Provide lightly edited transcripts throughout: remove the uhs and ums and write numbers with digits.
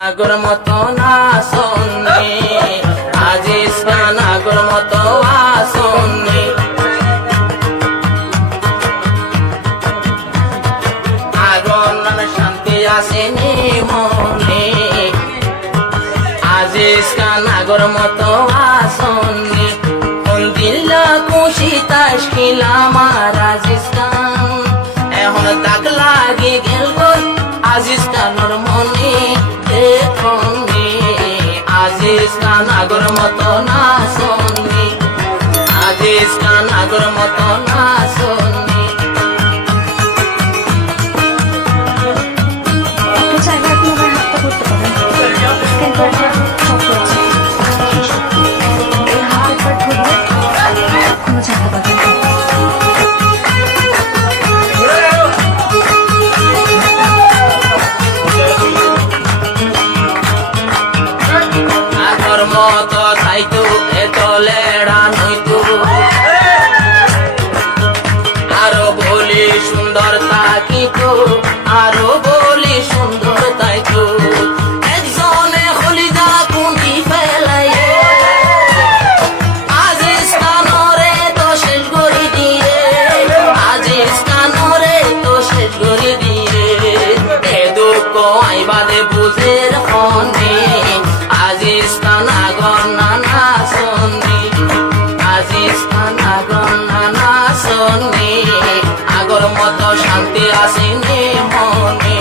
আগর মতো না শুননি আজিজ খান আগর মতো আসুননি আগর নানা শান্তি আসেনি মনে আজিজ খান আগর মতো আসুননি কোন দিল খুশি তাশকিল আমার আজিজ খান এখন দাগ লাগে গেল আজিজ খানের মনে দেখনি আজিজ খান আগর মতো না শুননি আজিজ খান আগর মতো না শুননি চাইলে আপনি আমার হাতটা করতে পারেন স্ক্যান করে সব করেছে এই হাত একবার ধরলে এখনো জানতে পারবেন আগর মতো তাইতো এত লেড়া নইতো আরো বলি সুন্দর তাকিতো আরো বলি সুন্দর তাইতো একজনে হলিদা কুন্দি ফেলাইয়ে আজিজ খানরে তো শেষ করে দিয়ে আজিজ খানরে তো শেষ করে দিয়ে এ দুঃখ আইবাদে বুঝের হনে আজিজ খান আগর নানা শুননি আজিজ খান আগর নানা শুননি আগর মতো শান্তি আসেনি মনে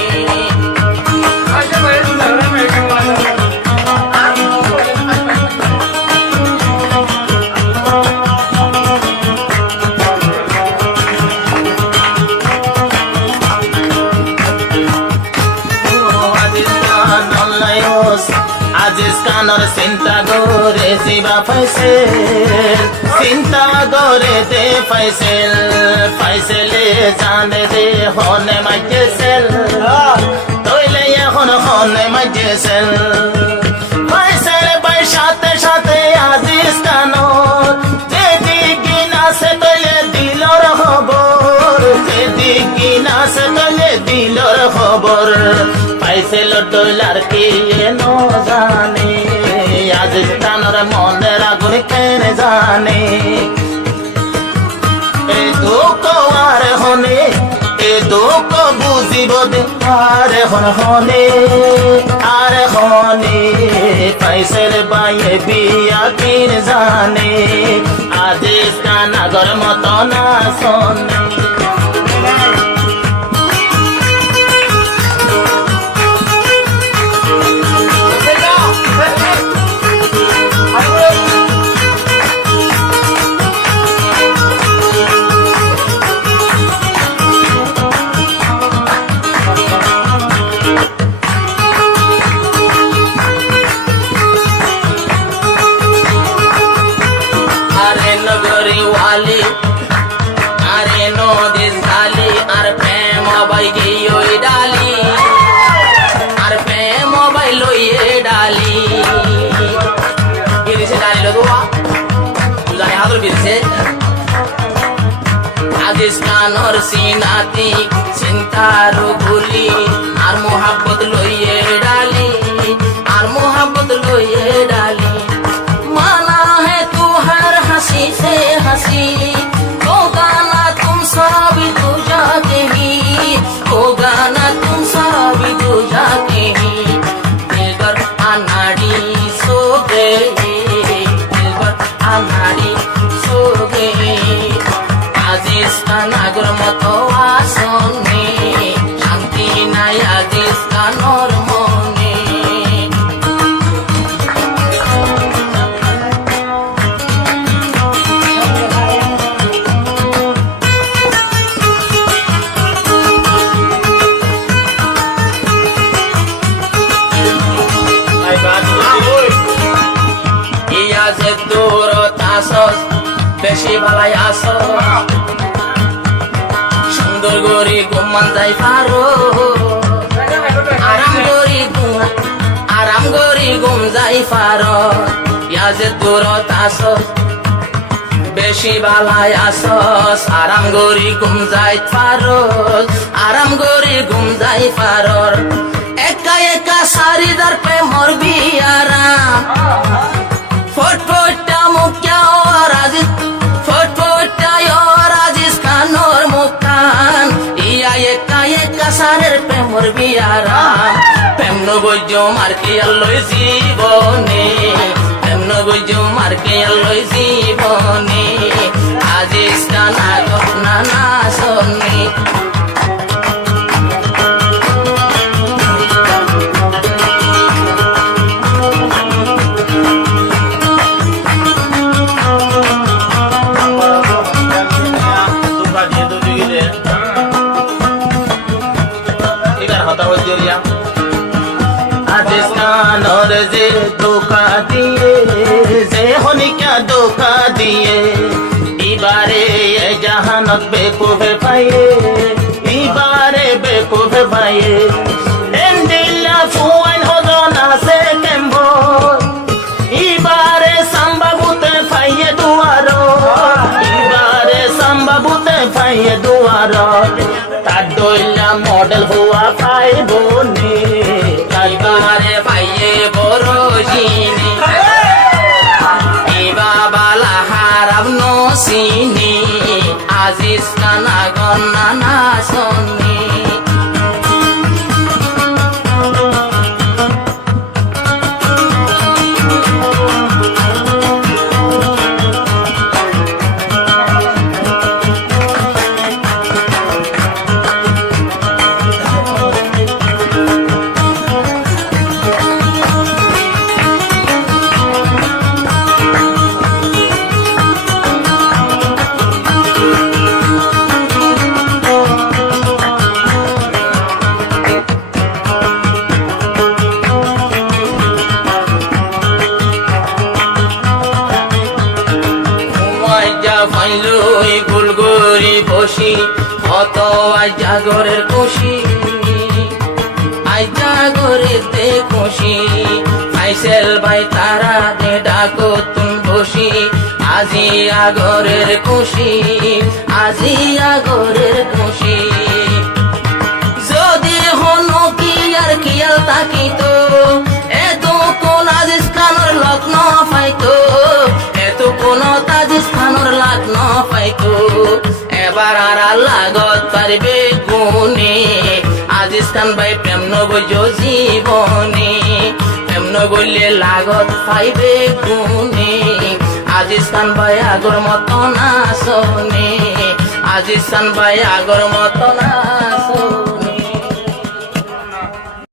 আজিজ খানর চিন্তা করে শিবা ফাইসেল চিন্তা করে দে ফাইসেল ফাইসেলে জানে দে হনে মাইকেছেল তইলে এখন হনে মাইকেছেল ফাইসেল বাই সাথে সাথে আজিজ খানর যেদিকে নাচে তইলে দিলর খবর যেদিকে নাচে তইলে দিলর খবর ফাইসেল টইলার কি এনো জানে আজিজ খানর মনের আগুন কেনে জানে এ দুঃখ আর হনে এ দুঃখ বুঝিব দে আর হনে ফাইসেল বাইয়ে বিয়া কিন জানে আজিজ খান আগর মতো না শোনে আরে নগরী ওয়ালি আরে নদী ঝালি আর প্রেম বাই গিয়ে ডালি আর প্রেম বাই লইয়ে ডালি বিরিছে ডালি লগোয়া তুই জানি হাতর বিরিছে আজিজ খানর সিনাতি চিন্তার গুলি আর মোহাব্বত লইয়ে ডালি আর মোহাব্বত লইয়ে ডালি माना है तू हर हंसी से हंसी होगा ना तुम सब तू जाके ही होगा ना तुम सब तू जाके ही दिलबर अनाड़ी सो गए दिलबर अनाड़ी सो गए আজিজ খান আগর মতো আসনে শান্তি নাই আজিজ খানর মনে ইয়াজে দূর তাসস বেশি ভালাই আসো সুন্দর গরি ঘুমান যাই পারো আরাম গরি ঘুম যাই পারো ইয়াজে দূর তাসস বেশি ভালাই আসস আরাম গরি ঘুম যাই পারো আরাম গরি ঘুম যাই পারো একা একা সারিদার করবি আরাম প্রেম নগৈজ মার্কে আল্লই জীবনে প্রেম নগৈজ মার্কে আল্লই জীবনে আজিজ কানা গপনা না শোনে আজিজ কানর যে ধোকা দিয়ে যে হনিকা ধোকা দিয়ে ইবারে জাহানত বেকুফে পাইয়ে ইবারে বেকুফে পাইয়ে এন্ডিলা ফুয়াইন হদন আছে কেম্বর ইবারে সাম্বাবুতে পাইয়ে দুয়ারো ইবারে সাম্বাবুতে পাইয়ে দুয়ারো তার দইলা মডেল হওয়া পাইবো নে এবারে পাইয়ে বড় চিনি এবা বালা হারাব নসিনি আজিজ কানা গন্না না শোনি ফাইলই গুলগুরি বসি অত আজ জাগরের খুশি আজ জাগরেতে খুশি ফাইসেল ভাই তারা দে ডাকো তুম বসি আজি আগরের খুশি আজি আগরের খুশি যদি হনো কি আর কিয়াল তাকিতো এত কোন আজিজ খানোর লগ্ন পাইতো এত কোন তাজিজ খানোর লগ্ন পাইতো এবার আর লাগত পারবে গুনে আজিজ খান ভাই প্রেম নগৈজ জীবনে প্রেম নগৈলে লাগত পাইবে গুনে আজিজ খান ভাই আগর মতো না শোনে আজিজ খান ভাই আগর মতো না শোনে